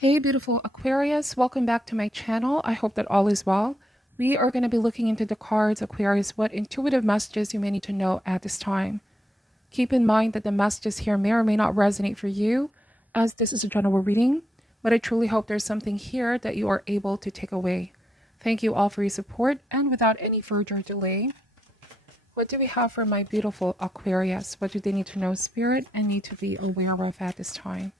Hey beautiful Aquarius, welcome back to my channel. I hope that all is well. We are going to be looking into the cards, Aquarius, what intuitive messages you may need to know at this time. Keep in mind that the messages here may or may not resonate for you, as this is a general reading, but I truly hope there's something here that you are able to take away. Thank you all for your support, and without any further delay, what do we have for my beautiful Aquarius? What do they need to know, Spirit, and need to be aware of at this time?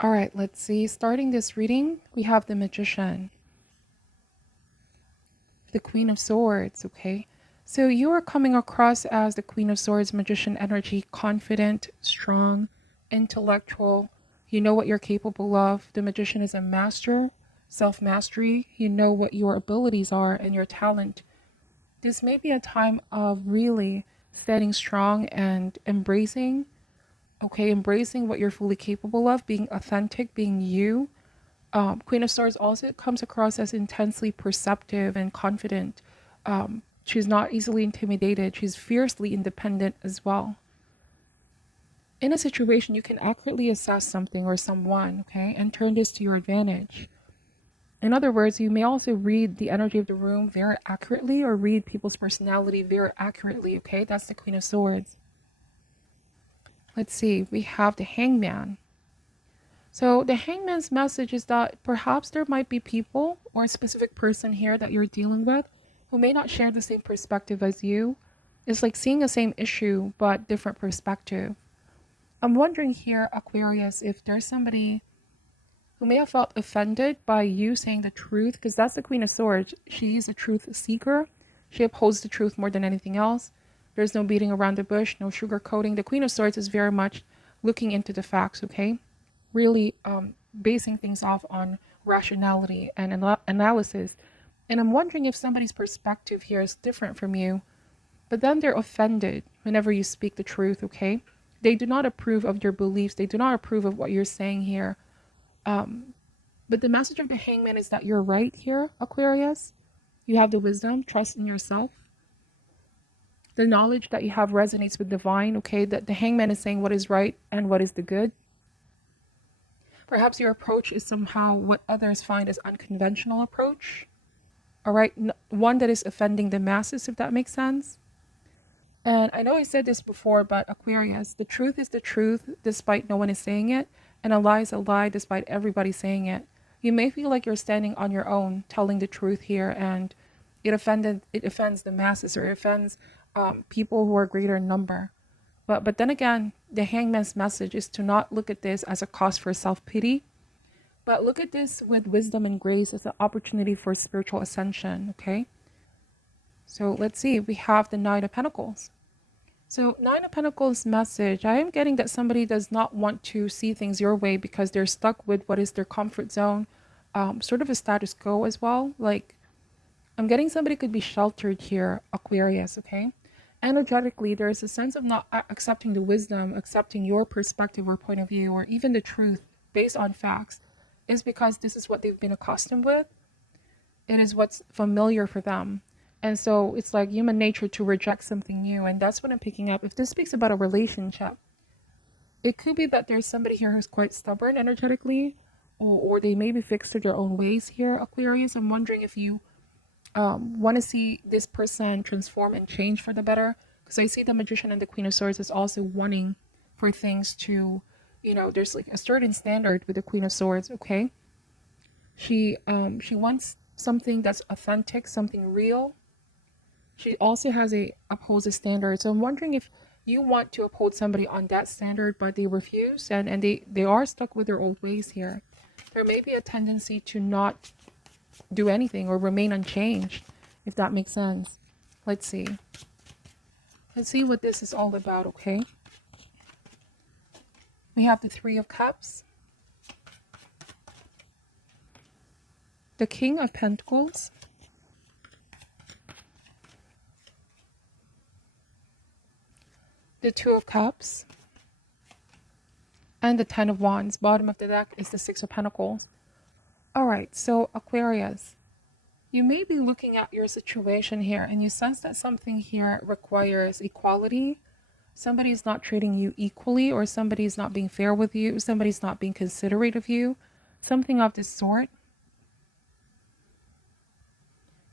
All right, let's see. Starting this reading, we have the Magician, the Queen of Swords, okay? So you are coming across as the Queen of Swords, Magician energy, confident, strong, intellectual. You know what you're capable of. The Magician is a master, self-mastery. You know what your abilities are and your talent. This may be a time of really standing strong and embracing, okay, embracing what you're fully capable of, being authentic, being you. Queen of Swords also comes across as intensely perceptive and confident. She's not easily intimidated. She's fiercely independent as well. In a situation, you can accurately assess something or someone, okay, and turn this to your advantage. In other words, you may also read the energy of the room very accurately or read people's personality very accurately, okay? That's the Queen of Swords. Let's see, we have the Hangman. So the Hangman's message is that perhaps there might be people or a specific person here that you're dealing with who may not share the same perspective as you. It's like seeing the same issue but different perspective. I'm wondering here, Aquarius, if there's somebody who may have felt offended by you saying the truth, because that's the Queen of Swords. She's a truth seeker. She upholds the truth more than anything else. There's no beating around the bush, no sugarcoating. The Queen of Swords is very much looking into the facts, okay? Really basing things off on rationality and analysis. And I'm wondering if somebody's perspective here is different from you, but then they're offended whenever you speak the truth, okay? They do not approve of your beliefs. They do not approve of what you're saying here. But the message of the Hangman is that you're right here, Aquarius. You have the wisdom, trust in yourself. The knowledge that you have resonates with divine, okay? That the Hangman is saying what is right and what is the good. Perhaps your approach is somehow what others find as unconventional approach. All right, one that is offending the masses, if that makes sense. And I know I said this before, but Aquarius, the truth is the truth despite no one is saying it, and a lie is a lie despite everybody saying it. You may feel like you're standing on your own, telling the truth here, and it offends the masses, or it offends people who are greater in number. But then again, the Hangman's message is to not look at this as a cause for self-pity, but look at this with wisdom and grace as an opportunity for spiritual ascension, okay? So let's see, we have the Nine of Pentacles. So Nine of Pentacles message, I am getting that somebody does not want to see things your way because they're stuck with what is their comfort zone, sort of a status quo as well. Like, I'm getting somebody could be sheltered here, Aquarius, okay? Energetically, there is a sense of not accepting the wisdom, accepting your perspective or point of view, or even the truth based on facts, is because this is what they've been accustomed with. It is what's familiar for them. And so it's like human nature to reject something new. And that's what I'm picking up. If this speaks about a relationship, it could be that there's somebody here who's quite stubborn energetically, or they may be fixed to their own ways here, Aquarius. I'm wondering if you want to see this person transform and change for the better, because I see the Magician and the Queen of Swords is also wanting for things to, there's like a certain standard with the Queen of Swords, okay? She wants something that's authentic, something real. She also upholds a standard. So I'm wondering if you want to uphold somebody on that standard, but they refuse, and they are stuck with their old ways here. There may be a tendency to not do anything or remain unchanged, if that makes sense. Let's see what this is all about, okay? We have the Three of Cups, the King of Pentacles, the Two of Cups, and the Ten of Wands. Bottom of the deck is the Six of Pentacles. All right, so Aquarius, you may be looking at your situation here and you sense that something here requires equality. Somebody's not treating you equally, or somebody's not being fair with you. Somebody's not being considerate of you. Something of this sort.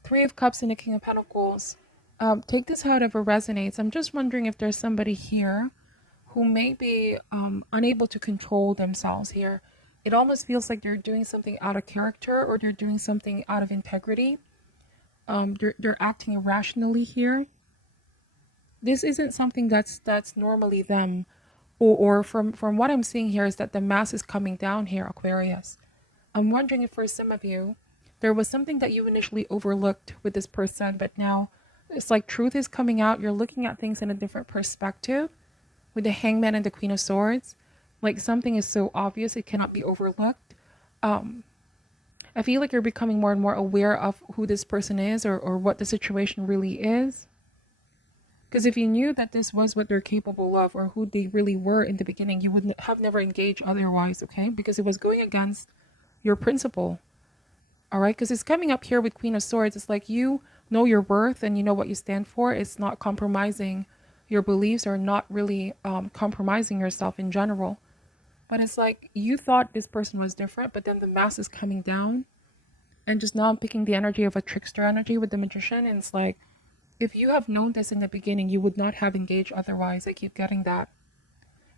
Three of Cups and the King of Pentacles. Take this however resonates. I'm just wondering if there's somebody here who may be unable to control themselves here. It almost feels like they're doing something out of character, or they're doing something out of integrity. They're acting irrationally here. This isn't something that's normally them, or from what I'm seeing here is that the mask is coming down here, Aquarius. I'm wondering if for some of you, there was something that you initially overlooked with this person, but now it's like truth is coming out. You're looking at things in a different perspective with the Hangman and the Queen of Swords. Like something is so obvious, it cannot be overlooked. I feel like you're becoming more and more aware of who this person is, or what the situation really is. Because if you knew that this was what they're capable of, or who they really were in the beginning, you would have never engaged otherwise, okay? Because it was going against your principle, all right? Because it's coming up here with Queen of Swords. It's like you know your worth and you know what you stand for. It's not compromising your beliefs, or not really compromising yourself in general. But it's like you thought this person was different, but then the mask is coming down. And just now I'm picking the energy of a trickster energy with the Magician. And it's like, if you have known this in the beginning, you would not have engaged otherwise. I keep getting that.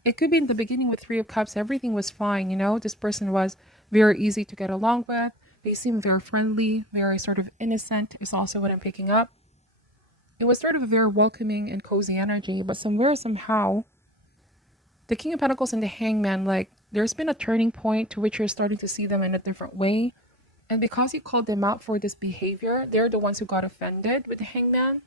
It could be in the beginning with Three of Cups, everything was fine, you know? This person was very easy to get along with. They seem very friendly, very sort of innocent is also what I'm picking up. It was sort of a very welcoming and cozy energy, but somehow, the King of Pentacles and the Hangman, like, there's been a turning point to which you're starting to see them in a different way. And because you called them out for this behavior, they're the ones who got offended with the Hangman.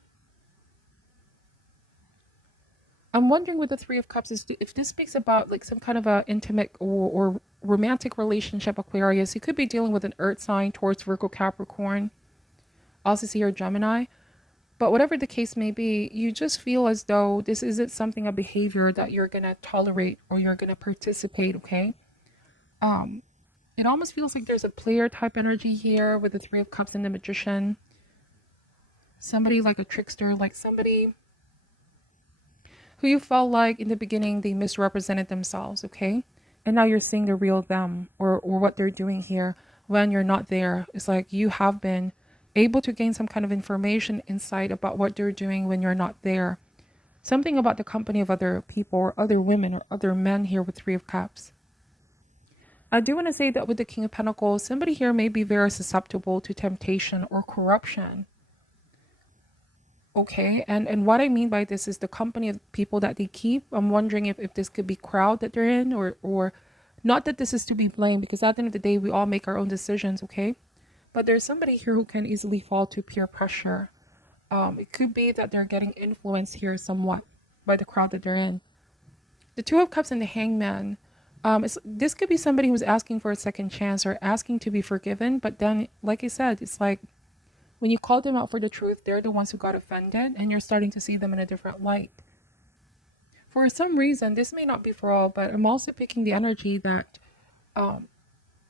I'm wondering with the Three of Cups, if this speaks about like some kind of a intimate or romantic relationship, Aquarius. You could be dealing with an earth sign towards Virgo, Capricorn. Also see your Gemini. But whatever the case may be, you just feel as though this isn't something, a behavior that you're going to tolerate or you're going to participate, okay? It almost feels like there's a player type energy here with the Three of Cups and the Magician. Somebody like a trickster, like somebody who you felt like in the beginning they misrepresented themselves, okay? And now you're seeing the real them, or what they're doing here when you're not there. It's like you have been able to gain some kind of information, insight about what they're doing when you're not there. Something about the company of other people or other women or other men here with Three of Cups. I do want to say that with the King of Pentacles, somebody here may be very susceptible to temptation or corruption. Okay, and what I mean by this is the company of people that they keep. I'm wondering if this could be crowd that they're in, or not that this is to be blamed, because at the end of the day, we all make our own decisions, okay? But there's somebody here who can easily fall to peer pressure. It could be that they're getting influenced here somewhat by the crowd that they're in. The Two of Cups and the Hangman. This could be somebody who's asking for a second chance or asking to be forgiven. But then, like I said, it's like when you call them out for the truth, they're the ones who got offended, and you're starting to see them in a different light. For some reason, this may not be for all, but I'm also picking the energy that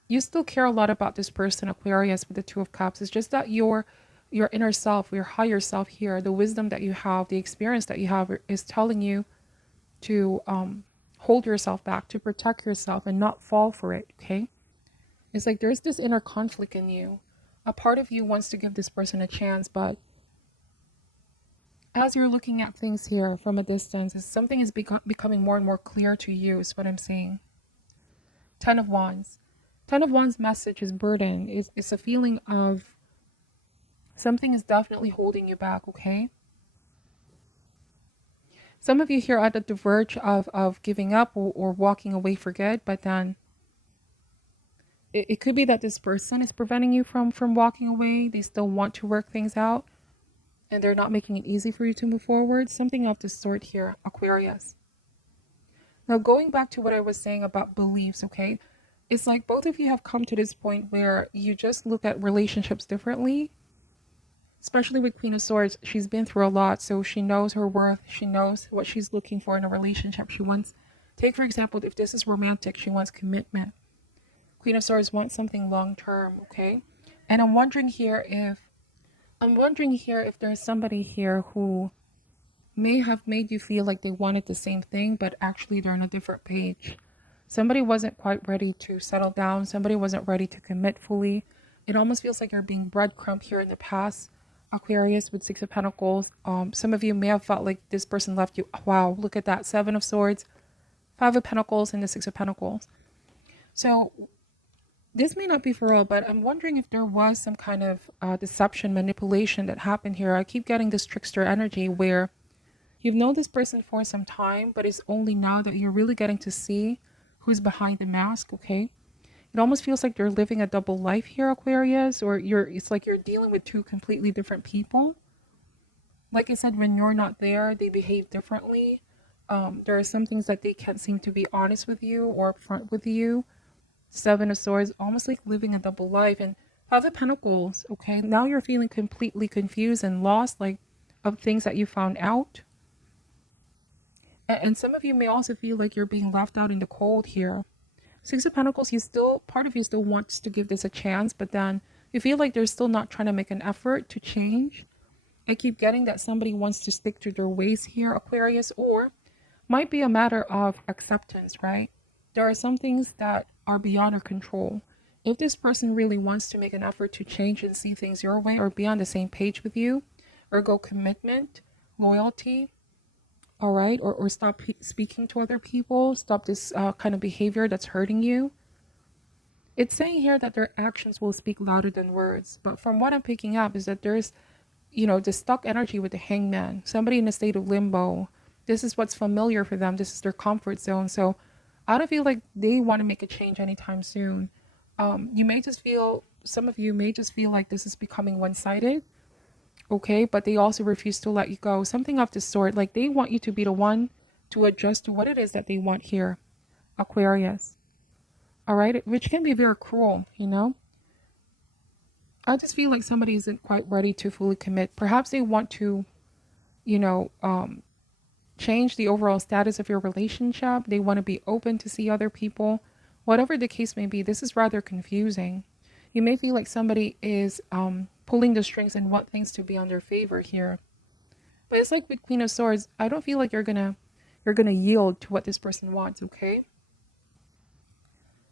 you still care a lot about this person, Aquarius, with the Two of Cups. It's just that your inner self, your higher self here, the wisdom that you have, the experience that you have is telling you to hold yourself back, to protect yourself and not fall for it, okay? It's like there's this inner conflict in you. A part of you wants to give this person a chance, but as you're looking at things here from a distance, something is becoming more and more clear to you, is what I'm saying. Ten of Wands. Ten of Wands message is burden. It's a feeling of something is definitely holding you back, okay? Some of you here are at the verge of giving up or walking away for good, but then it could be that this person is preventing you from walking away. They still want to work things out, and they're not making it easy for you to move forward. Something of this sort here, Aquarius. Now, going back to what I was saying about beliefs, okay? It's like both of you have come to this point where you just look at relationships differently. Especially with Queen of Swords, she's been through a lot, so she knows her worth. She knows what she's looking for in a relationship. She wants Take, for example, if this is romantic, she wants commitment. Queen of Swords wants something long term, okay? And I'm wondering here if there's somebody here who may have made you feel like they wanted the same thing, but actually they're on a different page. Somebody wasn't quite ready to settle down. Somebody wasn't ready to commit fully. It almost feels like you're being breadcrumbed here in the past, Aquarius, with Six of Pentacles. Some of you may have felt like this person left you. Wow, look at that. Seven of Swords, Five of Pentacles, and the Six of Pentacles. So this may not be for all, but I'm wondering if there was some kind of deception, manipulation that happened here. I keep getting this trickster energy where you've known this person for some time, but it's only now that you're really getting to see who's behind the mask, okay? It almost feels like you're living a double life here, Aquarius, or it's like you're dealing with two completely different people. Like I said, when you're not there, they behave differently. There are some things that they can't seem to be honest with you or upfront with you. Seven of Swords, almost like living a double life. And Five of Pentacles, okay? Now you're feeling completely confused and lost, like, of things that you found out. And some of you may also feel like you're being left out in the cold here. Six of Pentacles, part of you still wants to give this a chance, but then you feel like they're still not trying to make an effort to change. I keep getting that somebody wants to stick to their ways here, Aquarius, or might be a matter of acceptance, right? There are some things that are beyond our control. If this person really wants to make an effort to change and see things your way, or be on the same page with you, or go commitment, loyalty, all right, or stop speaking to other people, stop this kind of behavior that's hurting you. It's saying here that their actions will speak louder than words. But from what I'm picking up is that there's, the stuck energy with the Hangman, somebody in a state of limbo. This is what's familiar for them. This is their comfort zone. So I don't feel like they want to make a change anytime soon. Some of you may just feel like this is becoming one-sided. Okay, but they also refuse to let you go. Something of this sort, like they want you to be the one to adjust to what it is that they want here, Aquarius. All right, which can be very cruel, I just feel like somebody isn't quite ready to fully commit. Perhaps they want to, change the overall status of your relationship. They want to be open to see other people. Whatever the case may be, this is rather confusing. You may feel like somebody is pulling the strings and want things to be on their favor here. But it's like with Queen of Swords, I don't feel like you're gonna yield to what this person wants, okay?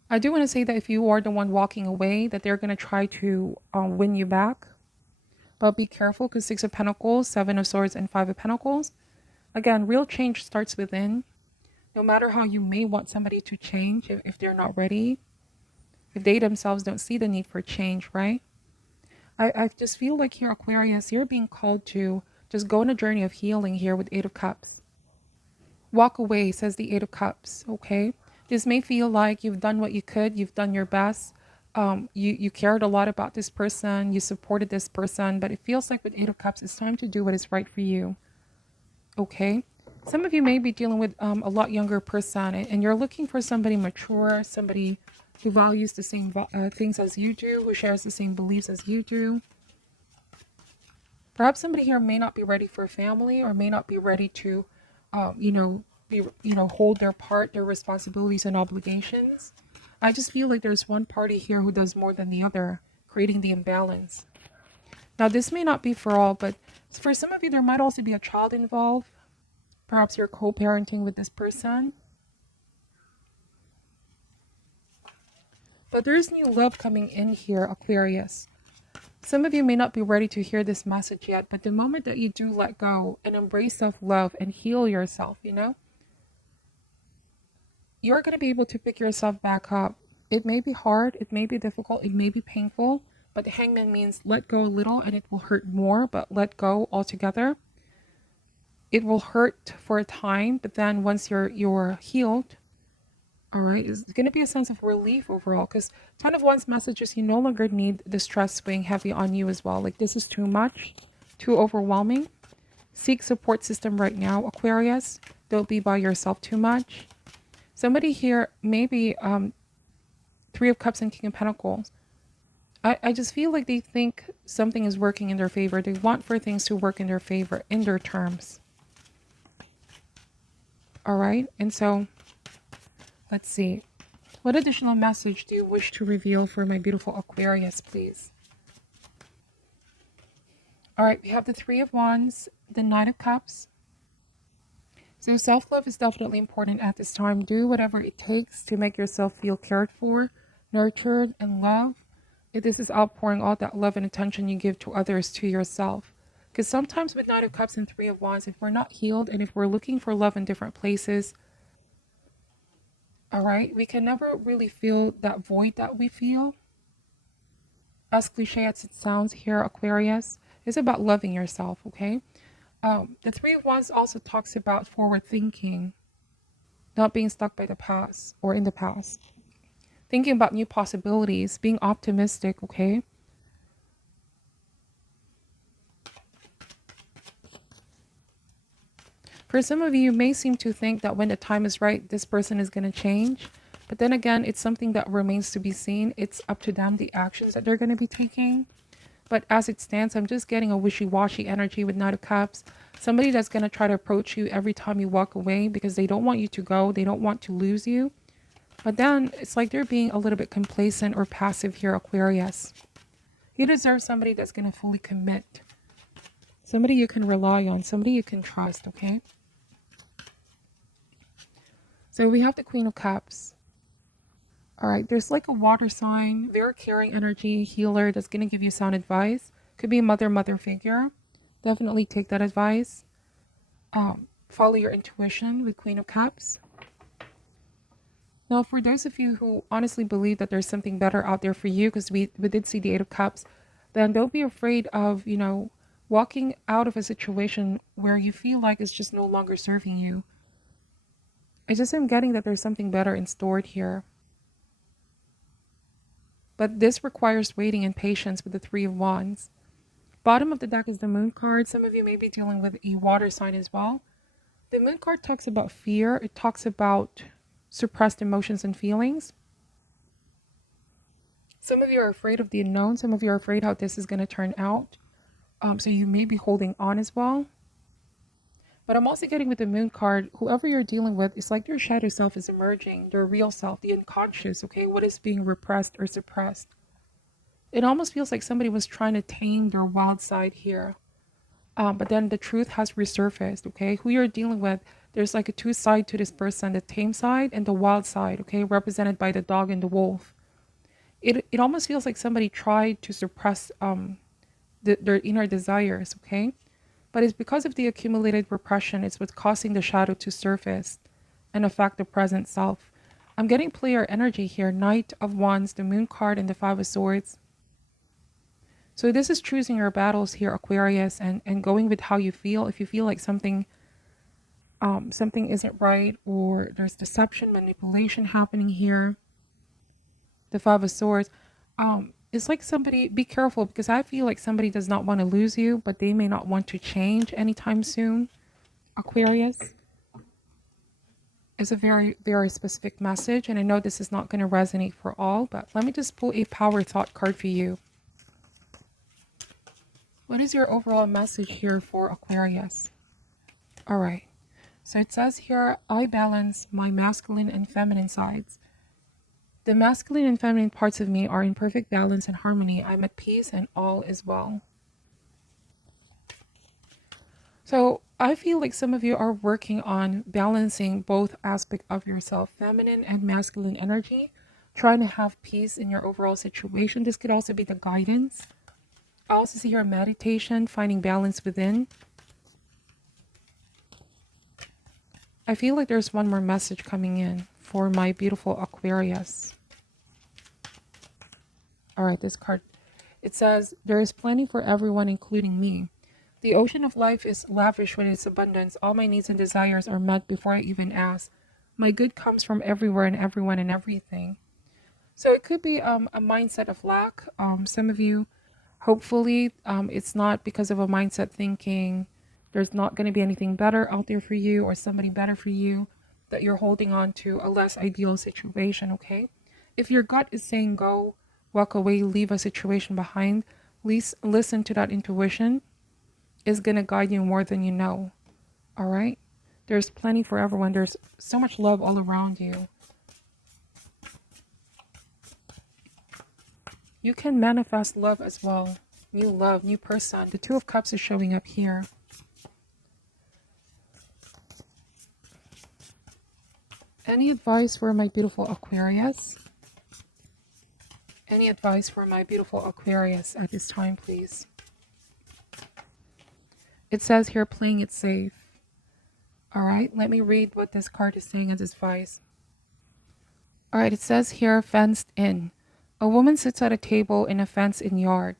I do want to say that if you are the one walking away, that they're gonna try to win you back. But be careful, because Six of Pentacles, Seven of Swords, and Five of Pentacles. Again, real change starts within. No matter how you may want somebody to change, if they're not ready, if they themselves don't see the need for change, right? I just feel like here, Aquarius, you're being called to just go on a journey of healing here with Eight of Cups. Walk away, says the Eight of Cups, okay? This may feel like you've done what you could, you've done your best. You cared a lot about this person, you supported this person, but it feels like with Eight of Cups, it's time to do what is right for you, okay? Some of you may be dealing with a lot younger person, and you're looking for somebody mature, somebody who values the same things as you do, who shares the same beliefs as you do. Perhaps somebody here may not be ready for a family, or may not be ready to, hold their responsibilities and obligations. I just feel like there's one party here who does more than the other, creating the imbalance. Now, this may not be for all, but for some of you, there might also be a child involved. Perhaps you're co-parenting with this person. But there's new love coming in here, Aquarius. Some of you may not be ready to hear this message yet, but the moment that you do let go and embrace self-love and heal yourself, you're going to be able to pick yourself back up. It may be hard, it may be difficult, it may be painful, but the Hangman means let go a little and it will hurt more, but let go altogether. It will hurt for a time, but then once you're healed, all right, it's going to be a sense of relief overall, because Ten of Wands messages you no longer need the stress weighing heavy on you as well. Like, this is too much, too overwhelming. Seek support system right now, Aquarius. Don't be by yourself too much. Somebody here, maybe Three of Cups and King of Pentacles. I just feel like they think something is working in their favor. They want for things to work in their favor, in their terms. All right, and so Let's see. What additional message do you wish to reveal for my beautiful Aquarius, please? All right, we have the Three of Wands, the Knight of Cups. So self-love is definitely important at this time. Do whatever it takes to make yourself feel cared for, nurtured, and loved. If this is outpouring all that love and attention you give to others to yourself. Because sometimes with Knight of Cups and Three of Wands, if we're not healed and if we're looking for love in different places, all right, we can never really feel that void that we feel. As cliche as it sounds here, Aquarius, it's about loving yourself, okay? The Three of Wands also talks about forward thinking, not being stuck by the past or in the past. Thinking about new possibilities, being optimistic, okay? For some of you, you may seem to think that when the time is right, this person is going to change. But then again, it's something that remains to be seen. It's up to them, the actions that they're going to be taking. But as it stands, I'm just getting a wishy-washy energy with Knight of Cups. Somebody that's going to try to approach you every time you walk away because they don't want you to go. They don't want to lose you. But then it's like they're being a little bit complacent or passive here, Aquarius. You deserve somebody that's going to fully commit. Somebody you can rely on. Somebody you can trust, okay? So we have the Queen of Cups. All right, there's like a water sign, very caring energy, healer that's going to give you sound advice. Could be a mother figure. Definitely take that advice. Follow your intuition with Queen of Cups. Now, for those of you who honestly believe that there's something better out there for you, because we did see the Eight of Cups, then don't be afraid of, you know, walking out of a situation where you feel like it's just no longer serving you. I just am getting that there's something better in store here. But this requires waiting and patience with the Three of Wands. Bottom of the deck is the Moon card. Some of you may be dealing with a water sign as well. The Moon card talks about fear. It talks about suppressed emotions and feelings. Some of you are afraid of the unknown. Some of you are afraid how this is going to turn out. So you may be holding on as well. But I'm also getting with the Moon card, whoever you're dealing with, it's like their shadow self is emerging, their real self, the unconscious, okay? What is being repressed or suppressed? It almost feels like somebody was trying to tame their wild side here. But then the truth has resurfaced, okay? Who you're dealing with, there's like a two side to this person, the tame side and the wild side, okay? Represented by the dog and the wolf. It almost feels like somebody tried to suppress their inner desires, okay? But it's because of the accumulated repression, it's what's causing the shadow to surface and affect the present self. I'm getting player energy here, Knight of Wands, the Moon card, and the Five of Swords. So this is choosing your battles here, Aquarius, and going with how you feel. If you feel like something isn't right, or there's deception, manipulation happening here, the Five of Swords, it's like somebody, be careful, because I feel like somebody does not want to lose you, but they may not want to change anytime soon. Aquarius is a very, very specific message, and I know this is not going to resonate for all, but let me just pull a power thought card for you. What is your overall message here for Aquarius? All right. So it says here, I balance my masculine and feminine sides. The masculine and feminine parts of me are in perfect balance and harmony. I'm at peace and all is well. So I feel like some of you are working on balancing both aspects of yourself, feminine and masculine energy, trying to have peace in your overall situation. This could also be the guidance. I also see here meditation, finding balance within. I feel like there's one more message coming in for my beautiful Aquarius. All right, this card, it says, there is plenty for everyone, including me. The ocean of life is lavish with its abundance. All my needs and desires are met before I even ask. My good comes from everywhere and everyone and everything. So it could be a mindset of lack. Some of you, hopefully, it's not because of a mindset thinking there's not going to be anything better out there for you or somebody better for you, that you're holding on to a less ideal situation, okay? If your gut is saying go, walk away, leave a situation behind, please listen to that intuition. Is going to guide you more than you know. All right? There's plenty for everyone. There's so much love all around you. You can manifest love as well. New love, new person. The Two of Cups is showing up here. Any advice for my beautiful Aquarius? Any advice for my beautiful Aquarius at this time, please? It says here, playing it safe. All right, let me read what this card is saying as advice. All right, it says here, fenced in. A woman sits at a table in a fenced-in yard.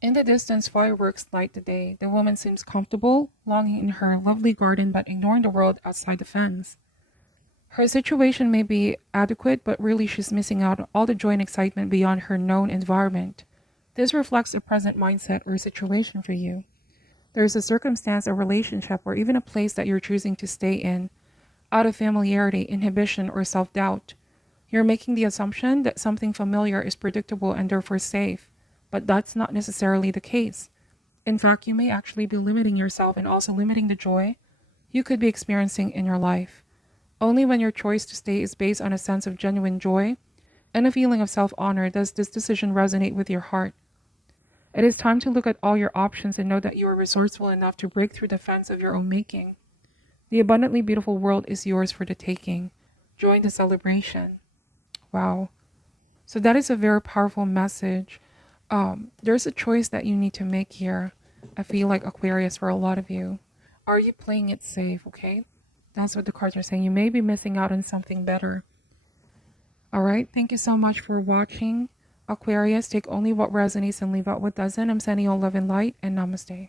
In the distance, fireworks light the day. The woman seems comfortable, longing in her lovely garden, but ignoring the world outside the fence. Her situation may be adequate, but really she's missing out on all the joy and excitement beyond her known environment. This reflects a present mindset or situation for you. There is a circumstance, a relationship, or even a place that you're choosing to stay in, out of familiarity, inhibition, or self-doubt. You're making the assumption that something familiar is predictable and therefore safe, but that's not necessarily the case. In fact, you may actually be limiting yourself and also limiting the joy you could be experiencing in your life. Only when your choice to stay is based on a sense of genuine joy and a feeling of self-honor does this decision resonate with your heart. It is time to look at all your options and know that you are resourceful enough to break through the fence of your own making. The abundantly beautiful world is yours for the taking. Join the celebration. Wow. So that is a very powerful message. There's a choice that you need to make here. I feel like Aquarius for a lot of you. Are you playing it safe? Okay. That's what the cards are saying. You may be missing out on something better. All right. Thank you so much for watching. Aquarius, take only what resonates and leave out what doesn't. I'm sending you all love and light, and namaste.